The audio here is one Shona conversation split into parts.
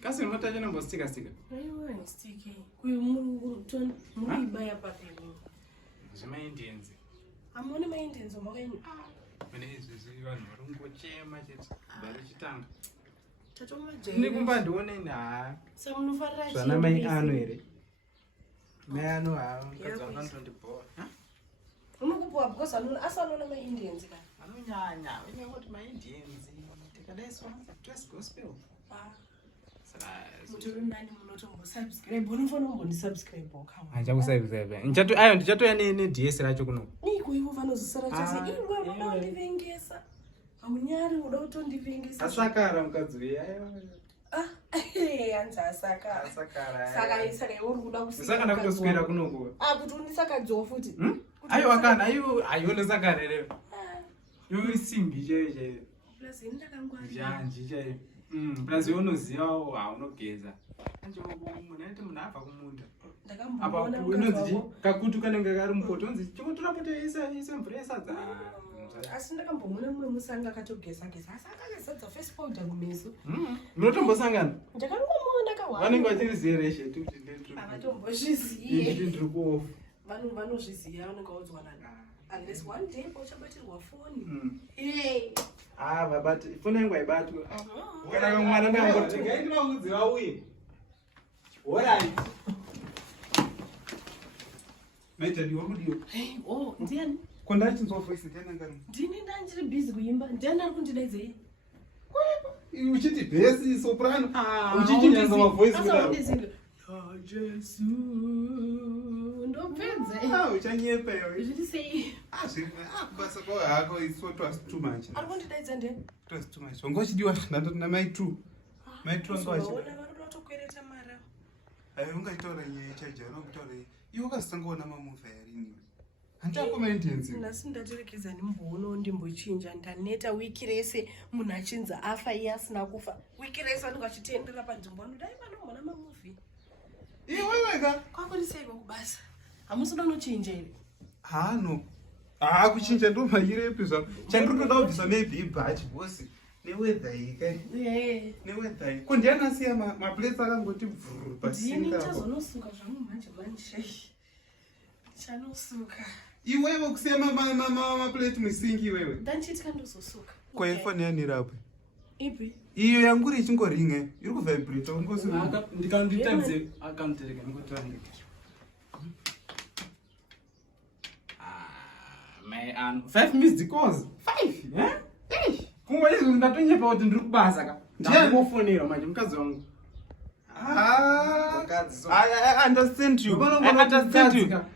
Kasi unataka namba stika. Aiwa stiki. Kuyo muton muibaya papero. Zima Indians. Amone ma Indians omakenyu. Mene izvi vanhu varungochema chete. Bari chitanga. Tatoma je. Nikumba ndione na. Samunofarira chi. Zvana mai ano ere. Mai ano kadzanga ndondibhora. Unokupuwa because asanona ma Indians ka. Anonyanya, unyangoti ma Indians. Tikadaiswa twes gospel. Mutoro nani munotombo subscribe. Unofanira kumbondisubscribe account. Achakusubscribe. Ndichatoya ne DS racho kuno. Niko ivo vanozosara chose. Iwe unoda kundivengesa. Aunyari unoda kutondivengesa. Asakara mukadzi weya. Anza asakara. Asakara. Saka uri kuda kusika. Saka ndakutoswera kunoko. Kuti unisakadzowo futi. Ayo akana ayo sakara leo. Yo simbi jeje. Plus ndakangwara. Janji jeje. Plus unoziyawo haunogeza. Anje munati munabva kumunda. Ndakambona unonzi kakutu kanenge kari mupoto unzi chikutora poto ise mvura yesadza. Asi ndakambomuna mumwe musanga akatogeza asi akagezadza face powder kumeso. Munotombosangana? Ndakangomona kawa. Vanenge vachiriziyereshe tuti ndethu. Avatombozviziye. Ndiri kuofa. Vanozviziya vanenge vaudzwana unless one day uchabatirwa foni. Vabati foni yangu haibatwi. Kana mwana ndangoti ngaiti maudzi wauye. Alright. Meta ndiwo mudiyo. Ndiani? Kondachinzwa voice ndiani ngari? Ndini ndanjiri busy kuimba. Ndiani ari kundidaidze? Uchiti bass soprano. Uchichinyanza ma voice kudaro. Jesu. Ndopedze. Uchanyepa iwe. Zviri sei? Zviri. Basa kwa hako is so too much. Ari kundidaidza ndiani? It was too much. Ngochidiwa ndato na my true. My true ngochi. Unoona vari kutokwereta mara. Ayo ungaitaura nyaya chaja unokutaura. Iwe ukasangoona mamuva yarini. Handakoma Indians. Nasi ndatirekeza nimboona ndimbochinja ndaneta wiki rese munhu achinzi afa iye asina kufa. Wiki rese vanenge vachitendera panzvimbo anodai vanomona mamuvi. Iweweka. Kwakuriseko kubasa. Hamusina unochinja here. No. Kuchinja ndo mairepi zva. Chandinoda kubvisa maybe ibhachi bosi. Neweather yike. Neweather yike. Kondianasiya maplace akangoti bvuru pasinga. Ndini chazonosuka zvangu manje. Chanosuka. Iwewe kusiya maplate musingi wewe. Ndanchitika ndozosuka. Kwa ifoni yanirapo. Ipi? Iyo yangu ichingoringe. Iri kuvibrate ungosuka. Ndikanditadze account rega ngotoranga. My 5 missed calls. 5, Kumbe izvo ndatonyepa kuti ndiri kubasa ka. Ndakufonera manje mukadzi wangu. I understand you.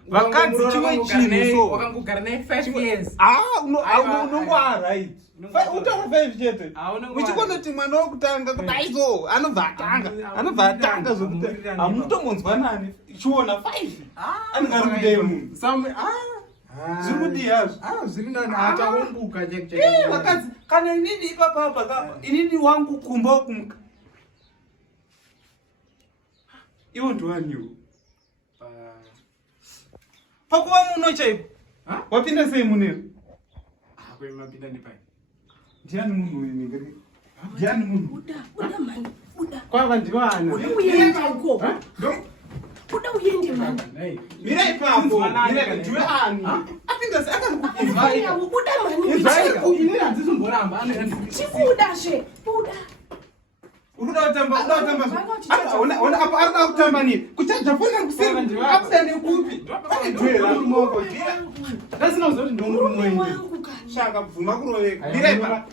Vakadzi chimwe chinhu so. Wakangogara naye 5 years. Unongwa right. Utaura 5 chete. Muchikondoti mwana wokutanga kudai so anobva atanga zvokuti hamutombonzwa nani. Chiona 5. Anogara kudai munhu. Zviri kudiyazvo. Zviri nani ataumbuka cheke. Vakadzi kana inini ipapa inini wangu kumba okumuka. Iwo ndiwaniwo. Pakuva muno chaipo. Wapinda sei munero? Kwe mapinda nepai. Ndiani munhu uyu ningiri? Ndiani munhu? Buda mani. Buda. Kwava ndivana. Buda uende uko. Buda uende mani. Mira ipapo. Mira ndiwe ani. Apinda sei akamukuvha. Buda mani. Ini handizomboramba. Chibuda she. Buda. Unoda kutamba. Ona apa arina kutamba ni. Kuchaja fona kusiri. Apsa ni kupi. Pane dwira mumoko. Ndasina kuzoti ndomuri mwenye. Shaka bvuma kuroveka. Mira ipapo.